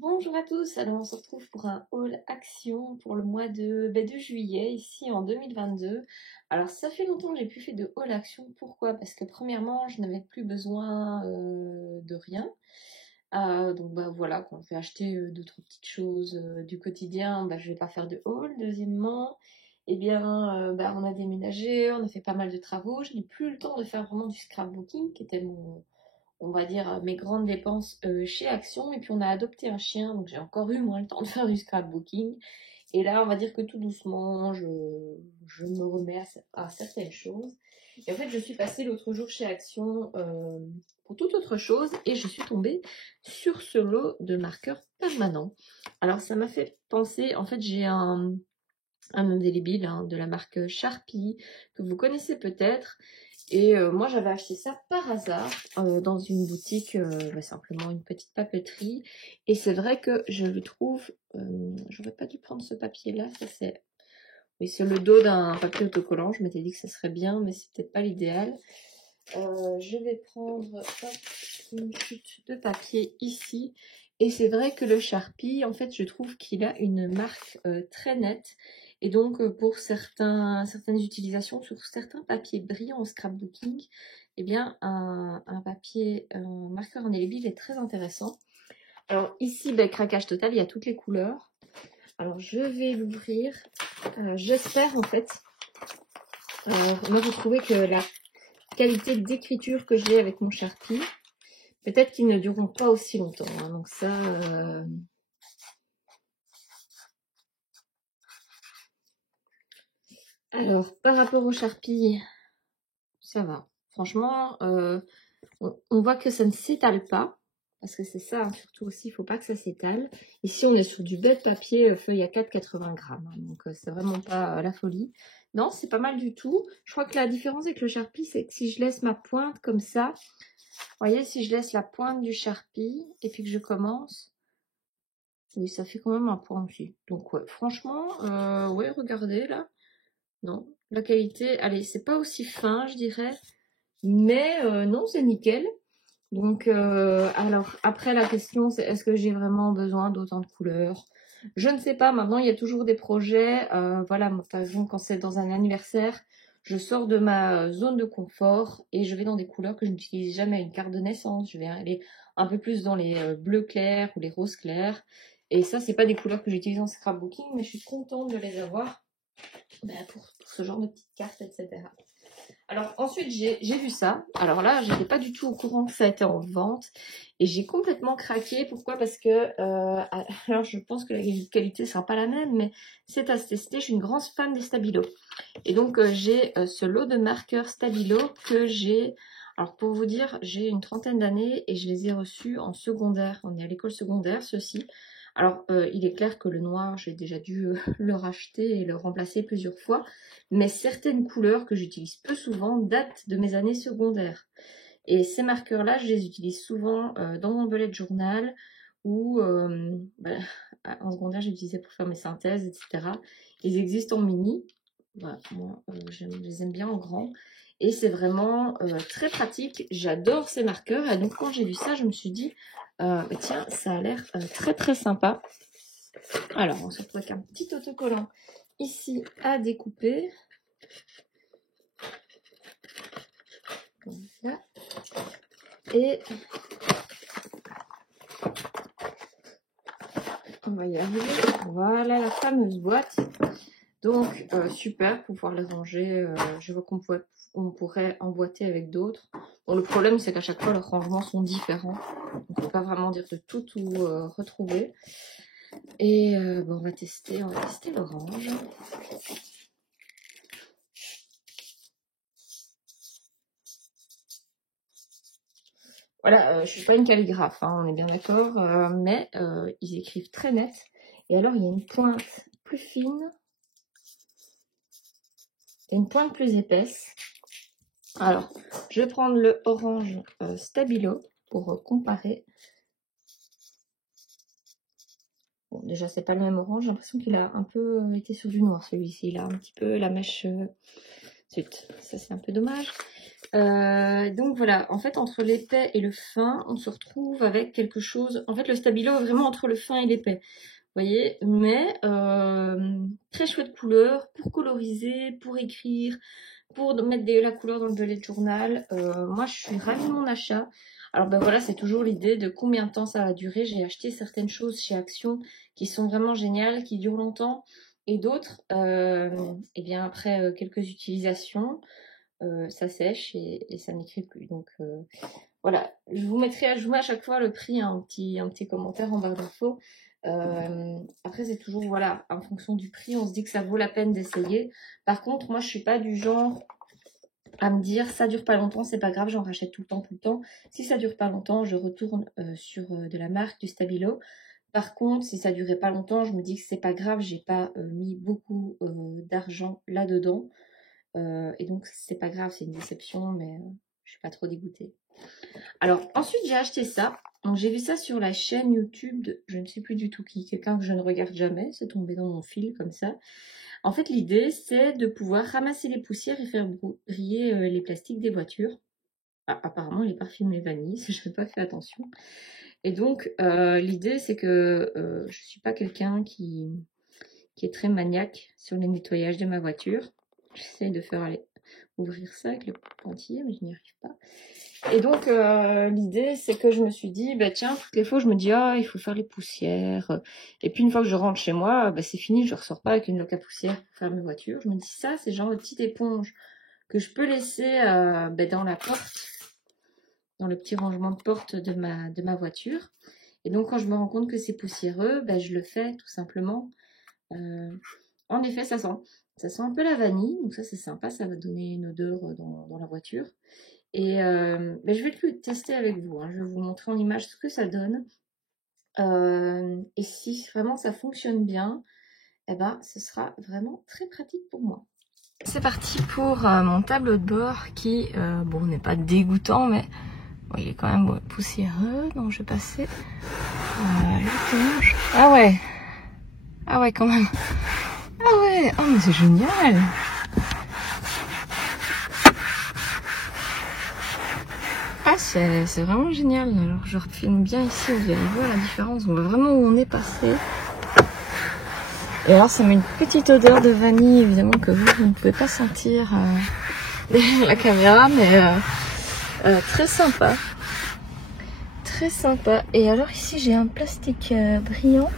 Bonjour à tous, alors on se retrouve pour un haul action pour le mois de juillet, ici en 2022. Alors ça fait longtemps que j'ai plus fait de haul action, pourquoi? Parce que premièrement je n'avais plus besoin de rien. Donc bah voilà, quand on fait acheter deux trois petites choses du quotidien, bah, je vais pas faire de haul. Deuxièmement, eh bien bah, on a déménagé, on a fait pas mal de travaux, je n'ai plus le temps de faire vraiment du scrapbooking qui était on va dire, mes grandes dépenses chez Action. Et puis on a adopté un chien, donc j'ai encore eu moins le temps de faire du scrapbooking. Et là, on va dire que tout doucement, je me remets à certaines choses. Et en fait, je suis passée l'autre jour chez Action pour toute autre chose et je suis tombée sur ce lot de marqueurs permanents. Alors, ça m'a fait penser, en fait, j'ai un indélébile de la marque Sharpie que vous connaissez peut-être. Et moi, j'avais acheté ça par hasard dans une boutique, simplement une petite papeterie. Et c'est vrai que je le trouve... j'aurais pas dû prendre ce papier-là. Ça, c'est... Oui, c'est le dos d'un papier autocollant. Je m'étais dit que ça serait bien, mais c'est peut-être pas l'idéal. Je vais prendre une chute de papier ici. Et c'est vrai que le Sharpie, en fait, je trouve qu'il a une marque très nette. Et donc, pour certaines utilisations, sur certains papiers brillants en scrapbooking, eh bien, un papier, un marqueur indélébile est très intéressant. Alors ici, ben, craquage total, il y a toutes les couleurs. Alors, je vais l'ouvrir. J'espère, en fait, moi, j'ai trouvé que la qualité d'écriture que j'ai avec mon Sharpie, peut-être qu'ils ne dureront pas aussi longtemps. Hein, donc ça... Alors, par rapport au Sharpie, ça va. Franchement, on voit que ça ne s'étale pas. Parce que c'est ça, hein, surtout aussi, il ne faut pas que ça s'étale. Ici, on est sur du bête papier feuille à 4,80 grammes. Hein, donc, c'est vraiment pas la folie. Non, c'est pas mal du tout. Je crois que la différence avec le Sharpie, c'est que si je laisse ma pointe comme ça, vous voyez, si je laisse la pointe du Sharpie et puis que je commence, oui, ça fait quand même un point aussi. Donc, ouais, franchement, ouais, regardez là. Non, la qualité, allez, c'est pas aussi fin, je dirais. Mais non, c'est nickel. Donc, alors, après, la question, c'est est-ce que j'ai vraiment besoin d'autant de couleurs? Je ne sais pas. Maintenant, il y a toujours des projets. Voilà, par exemple, quand c'est dans un anniversaire, je sors de ma zone de confort et je vais dans des couleurs que je n'utilise jamais. Une carte de naissance, je vais aller un peu plus dans les bleus clairs ou les roses clairs. Et ça, c'est pas des couleurs que j'utilise en scrapbooking, mais je suis contente de les avoir pour ce genre de petites cartes, etc. Alors ensuite j'ai vu ça. Alors là j'étais pas du tout au courant que ça était en vente et j'ai complètement craqué. Pourquoi? Parce que alors je pense que la qualité sera pas la même, mais c'est à tester. Je suis une grande fan des Stabilo et donc j'ai ce lot de marqueurs Stabilo que j'ai. Alors pour vous dire, j'ai une trentaine d'années et je les ai reçus en secondaire. On est à l'école secondaire, ceux-ci. Alors, il est clair que le noir, j'ai déjà dû le racheter et le remplacer plusieurs fois. Mais certaines couleurs que j'utilise peu souvent datent de mes années secondaires. Et ces marqueurs-là, je les utilise souvent dans mon bullet journal ou en secondaire, j'utilisais pour faire mes synthèses, etc. Ils existent en mini. Voilà, moi, je les aime bien en grand. Et c'est vraiment très pratique. J'adore ces marqueurs. Et donc, quand j'ai vu ça, je me suis dit, tiens, ça a l'air très très sympa. Alors, on se retrouve avec un petit autocollant ici à découper. Comme ça. Et on va y arriver. Voilà la fameuse boîte. Donc, super pour pouvoir les ranger. Je vois qu'on pourrait emboîter avec d'autres. Bon, le problème, c'est qu'à chaque fois, leurs rangements sont différents. Donc, on ne peut pas vraiment dire de tout retrouver. Et bon, on va tester l'orange. Voilà, je suis pas une calligraphe, hein, on est bien d'accord, mais ils écrivent très net. Et alors, il y a une pointe plus fine et une pointe plus épaisse. Alors, je vais prendre le orange Stabilo pour comparer. Bon, déjà, c'est pas le même orange. J'ai l'impression qu'il a un peu été sur du noir, celui-ci. Il a un petit peu la mèche zut, ça c'est un peu dommage. Donc voilà, en fait entre l'épais et le fin, on se retrouve avec quelque chose. En fait le stabilo est vraiment entre le fin et l'épais. Vous voyez, mais très chouette couleur pour coloriser, pour écrire, pour mettre la couleur dans le bullet journal. Moi, je suis ravie de mon achat. Alors ben voilà, c'est toujours l'idée de combien de temps ça va durer. J'ai acheté certaines choses chez Action qui sont vraiment géniales, qui durent longtemps, et d'autres, et bien après quelques utilisations, ça sèche et ça n'écrit plus. Donc voilà, je vous mets à chaque fois le prix, un petit commentaire en barre d'infos. Après c'est toujours voilà, en fonction du prix, on se dit que ça vaut la peine d'essayer. Par contre, moi je suis pas du genre à me dire ça dure pas longtemps, c'est pas grave, j'en rachète tout le temps. Si ça dure pas longtemps, je retourne sur de la marque du Stabilo. Par contre, si ça durait pas longtemps, je me dis que c'est pas grave, j'ai pas mis beaucoup d'argent là-dedans. Et donc c'est pas grave, c'est une déception, mais je suis pas trop dégoûtée. Alors ensuite j'ai acheté ça. Donc j'ai vu ça sur la chaîne YouTube de je ne sais plus du tout qui, quelqu'un que je ne regarde jamais, c'est tombé dans mon fil comme ça. En fait l'idée c'est de pouvoir ramasser les poussières et faire briller les plastiques des voitures. Ah, apparemment les parfums les vanilles, je n'ai pas fait attention. Et donc l'idée c'est que je suis pas quelqu'un qui est très maniaque sur le nettoyage de ma voiture. J'essaye de faire ouvrir ça avec le pentier, mais je n'y arrive pas. Et donc, l'idée, c'est que je me suis dit, bah tiens, toutes les fois, je me dis, ah, il faut faire les poussières. Et puis, une fois que je rentre chez moi, bah, c'est fini, je ne ressors pas avec une loque à poussière pour faire mes voitures. Je me dis, ça, c'est genre une petite éponge que je peux laisser dans la porte, dans le petit rangement de porte de ma voiture. Et donc, quand je me rends compte que c'est poussiéreux, bah, je le fais tout simplement. En effet, ça sent un peu la vanille, donc ça c'est sympa, ça va donner une odeur dans la voiture. Et je vais le tester avec vous, hein. Je vais vous montrer en image ce que ça donne. Et si vraiment ça fonctionne bien, eh ben, ce sera vraiment très pratique pour moi. C'est parti pour mon tableau de bord qui, bon, n'est pas dégoûtant, mais bon, il est quand même poussiéreux. Donc je vais passer l'éponge. Ah ouais, quand même. Ah ouais, oh mais c'est génial. Ah c'est vraiment génial. Alors je refilme bien ici, vous allez voir la différence, on voit vraiment où on est passé. Et alors ça met une petite odeur de vanille, évidemment que vous ne pouvez pas sentir derrière la caméra, mais très sympa. Très sympa. Et alors ici j'ai un plastique brillant.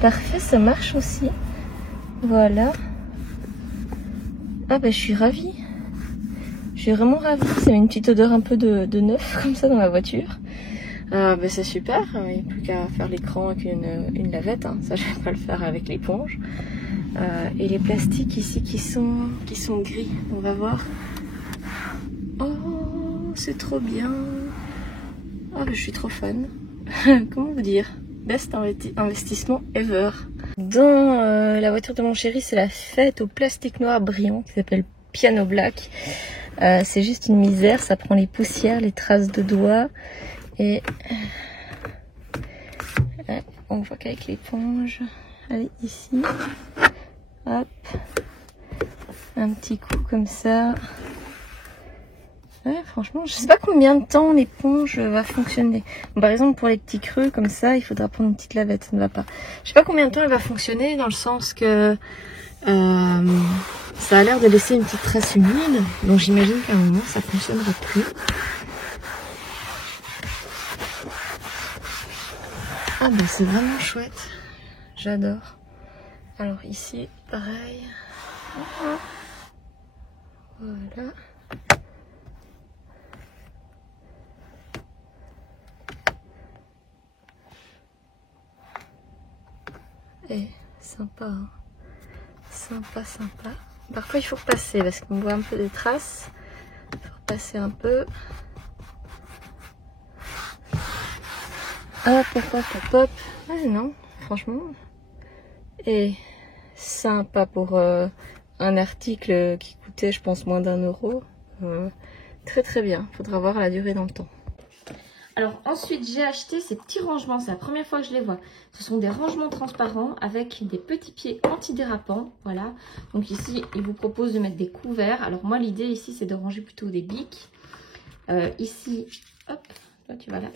Parfait, ça marche aussi. Voilà. Ah bah je suis ravie. Je suis vraiment ravie. Ça met une petite odeur un peu de neuf comme ça dans la voiture. C'est super. Il n'y a plus qu'à faire l'écran avec une lavette. Hein. Ça je vais pas le faire avec l'éponge. Et les plastiques ici qui sont gris. On va voir. Oh, c'est trop bien. Oh, je suis trop fan. Comment vous dire? Best investissement ever. Dans la voiture de mon chéri, c'est la fête au plastique noir brillant qui s'appelle Piano Black. C'est juste une misère, ça prend les poussières, les traces de doigts. Et on voit qu'avec l'éponge, allez ici, hop, un petit coup comme ça. Ouais, franchement, je sais pas combien de temps l'éponge va fonctionner. Bon, par exemple, pour les petits creux comme ça, il faudra prendre une petite lavette, ça ne va pas. Je sais pas combien de temps elle va fonctionner, dans le sens que ça a l'air de laisser une petite trace humide, donc j'imagine qu'à un moment ça fonctionnera plus. Ah ben c'est vraiment chouette, j'adore. Alors ici, pareil. Voilà. Et sympa, hein. Sympa. Parfois il faut repasser parce qu'on voit un peu des traces. Il faut repasser un peu. Hop. Ah non, franchement. Et sympa pour un article qui coûtait, je pense, moins d'1 euro. Très bien. Faudra voir la durée dans le temps. Alors ensuite, j'ai acheté ces petits rangements. C'est la première fois que je les vois. Ce sont des rangements transparents avec des petits pieds antidérapants. Voilà. Donc ici, il vous propose de mettre des couverts. Alors moi, l'idée ici, c'est de ranger plutôt des bics. Ici, hop, là tu vas là.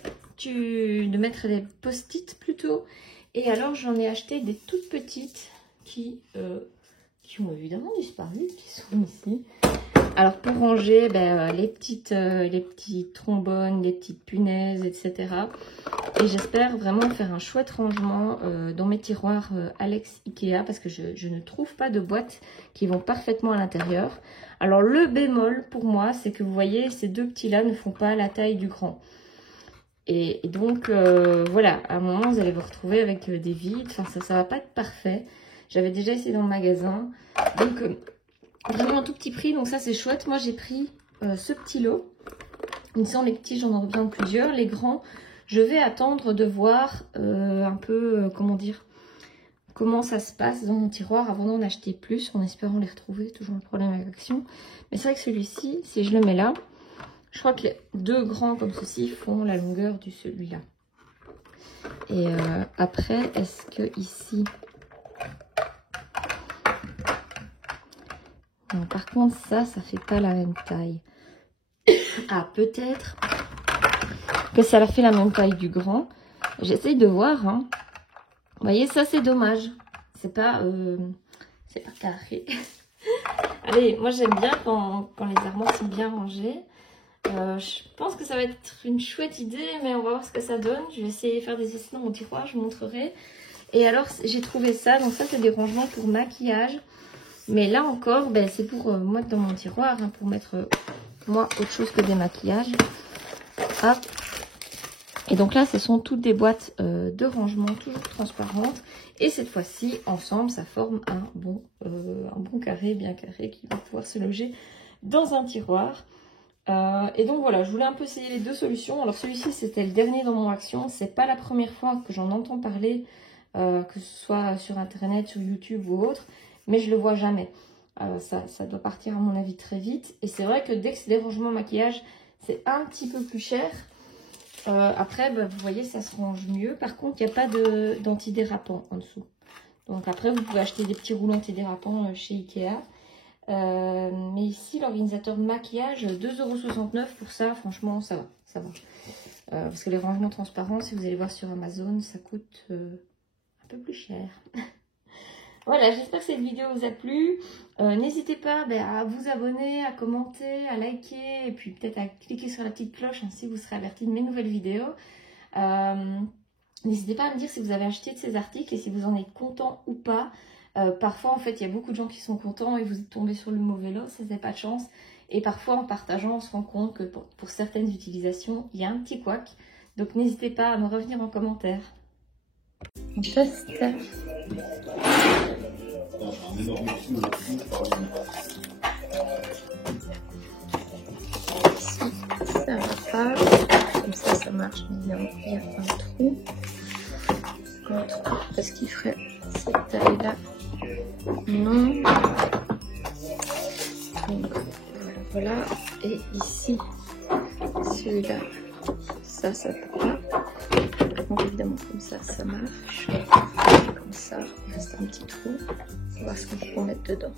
De mettre des post-it plutôt. Et alors, j'en ai acheté des toutes petites qui ont évidemment disparu, qui sont ici. Alors pour ranger les petits trombones, les petites punaises, etc. Et j'espère vraiment faire un chouette rangement dans mes tiroirs Alex Ikea parce que je ne trouve pas de boîtes qui vont parfaitement à l'intérieur. Alors le bémol pour moi, c'est que vous voyez, ces deux petits-là ne font pas la taille du grand. Et donc voilà, à un moment vous allez vous retrouver avec des vides, enfin ça va pas être parfait. J'avais déjà essayé dans le magasin, donc vraiment un tout petit prix, donc ça c'est chouette. Moi j'ai pris ce petit lot. Il me semble les petits j'en aurai besoin de plusieurs. Les grands, je vais attendre de voir un peu, comment ça se passe dans mon tiroir avant d'en acheter plus, en espérant les retrouver. Toujours le problème avec Action. Mais c'est vrai que celui-ci, si je le mets là, je crois que les deux grands comme ceci font la longueur de celui-là. Et après, est-ce que ici... Non, par contre, ça fait pas la même taille. Ah, peut-être que ça a fait la même taille du grand. J'essaye de voir. Hein. Vous voyez, ça, c'est dommage. C'est pas carré. Allez, moi, j'aime bien quand les armoires sont bien rangées. Je pense que ça va être une chouette idée, mais on va voir ce que ça donne. Je vais essayer de faire des essais dans mon tiroir, je vous montrerai. Et alors, j'ai trouvé ça. Donc ça, c'est des rangements pour maquillage. Mais là encore, c'est pour moi dans mon tiroir, hein, pour mettre moi autre chose que des maquillages. Hop. Et donc là, ce sont toutes des boîtes de rangement, toujours transparentes. Et cette fois-ci, ensemble, ça forme un bon carré, bien carré, qui va pouvoir se loger dans un tiroir. Et donc voilà, je voulais un peu essayer les deux solutions. Alors celui-ci, c'était le dernier dans mon Action. C'est pas la première fois que j'en entends parler, que ce soit sur Internet, sur YouTube ou autre. Mais je le vois jamais. Ça doit partir à mon avis très vite. Et c'est vrai que dès que c'est des rangements maquillage, c'est un petit peu plus cher. Après, vous voyez, ça se range mieux. Par contre, il n'y a pas d'antidérapant en dessous. Donc après, vous pouvez acheter des petits rouleaux antidérapants chez Ikea. Mais ici, l'organisateur de maquillage, 2,69 € pour ça. Franchement, ça va. Parce que les rangements transparents, si vous allez voir sur Amazon, ça coûte un peu plus cher. Voilà, j'espère que cette vidéo vous a plu. N'hésitez pas à vous abonner, à commenter, à liker et puis peut-être à cliquer sur la petite cloche, ainsi vous serez averti de mes nouvelles vidéos. N'hésitez pas à me dire si vous avez acheté de ces articles et si vous en êtes content ou pas. Parfois, en fait, il y a beaucoup de gens qui sont contents et vous êtes tombés sur le mauvais lot, ça n'a pas de chance. Et parfois, en partageant, on se rend compte que pour certaines utilisations, il y a un petit couac. Donc, n'hésitez pas à me revenir en commentaire. On teste. Si ça va pas, comme ça marche bien. Il y a un trou parce qu'il ferait cette taille là. Non. Donc voilà. Et ici, celui-là, ça peut pas. Donc évidemment comme ça marche. Comme ça, il reste un petit trou. On va voir ce qu'on peut mettre dedans.